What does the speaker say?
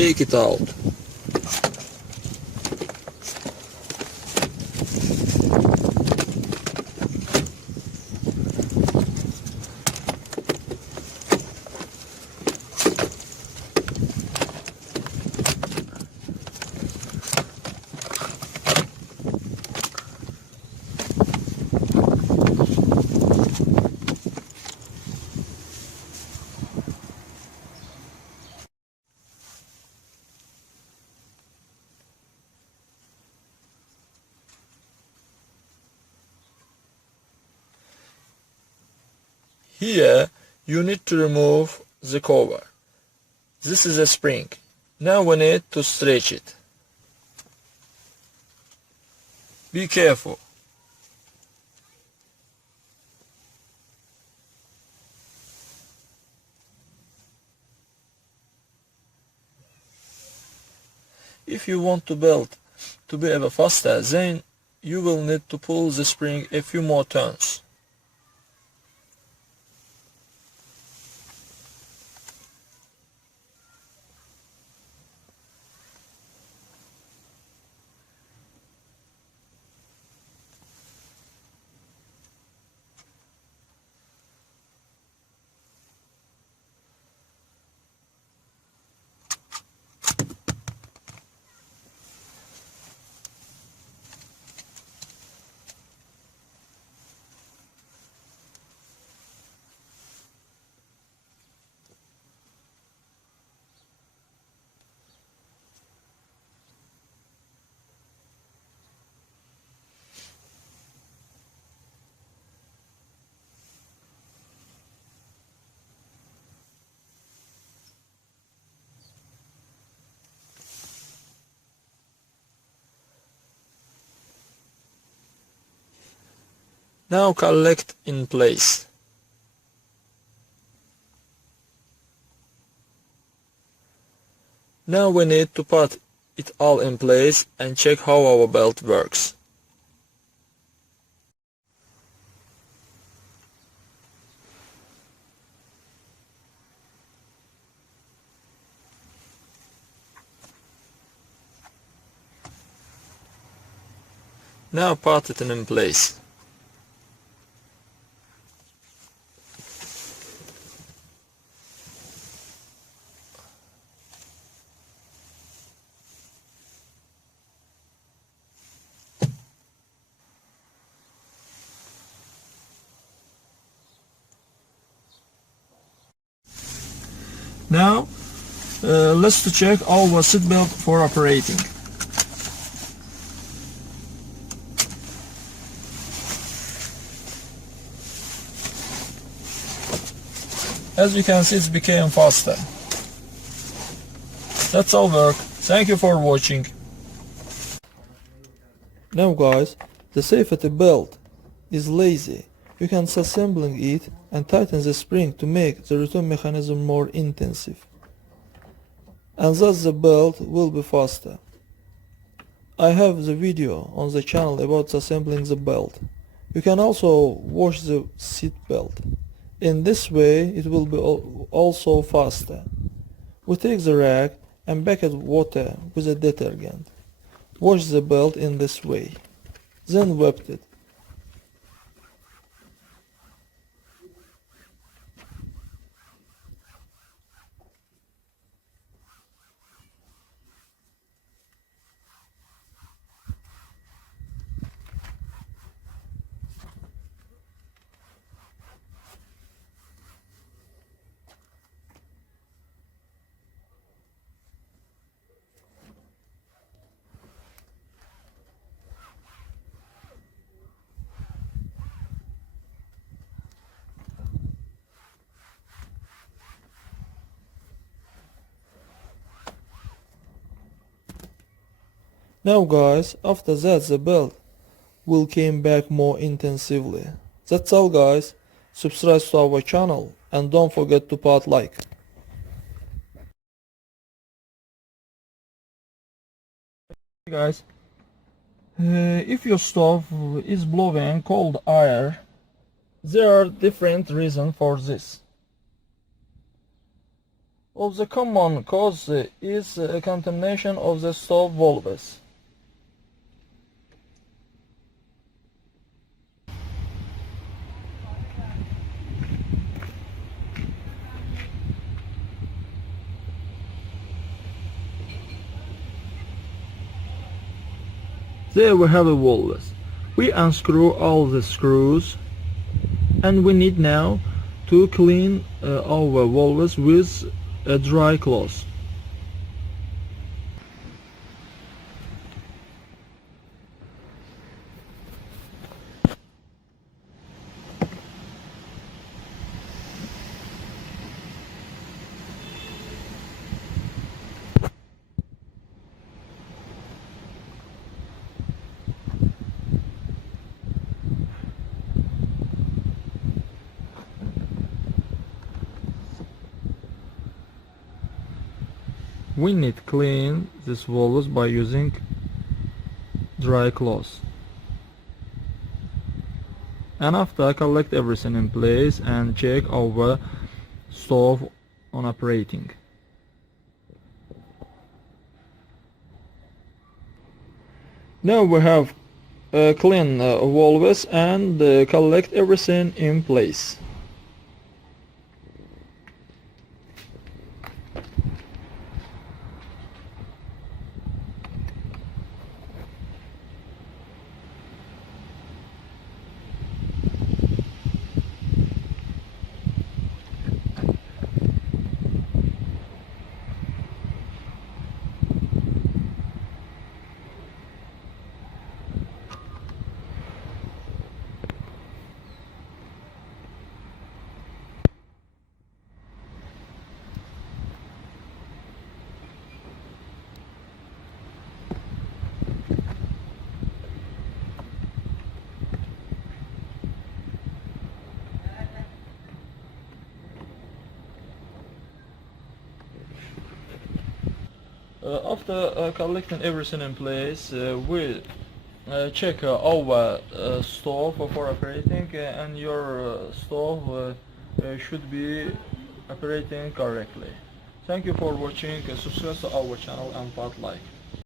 take it out. Here you need to remove the cover. This is a spring. Now we need to stretch it. Be careful. If you want the belt to be ever faster, then you will need to pull the spring a few more turns. Now collect in place. Now we need to put it all in place and check how our belt works. Now put it in place. Now let's check our seatbelt for operating. As you can see, it became faster. That's all work. Thank you for watching. Now guys, the safety belt is lazy. You can disassembling it and tighten the spring to make the return mechanism more intensive. And thus the belt will be faster. I have the video on the channel about disassembling the belt. You can also wash the seat belt. In this way it will be also faster. We take the rag and bucket water with a detergent. Wash the belt in this way. Then wet it. Now guys, after that the belt will came back more intensively. That's all guys. Subscribe to our channel and don't forget to put like. Hey guys, if your stove is blowing cold air, there are different reasons for this. of the common cause is contamination of the stove valves. There we have the valves. We unscrew all the screws, and we need now to clean our valves with a dry cloth. We need to clean these valves by using dry cloth. And after, collect everything in place and check our stove on operating. Now we have clean valves and collect everything in place. After collecting everything in place, we check our stove for operating, and your stove should be operating correctly. Thank you for watching. Subscribe to our channel and put like.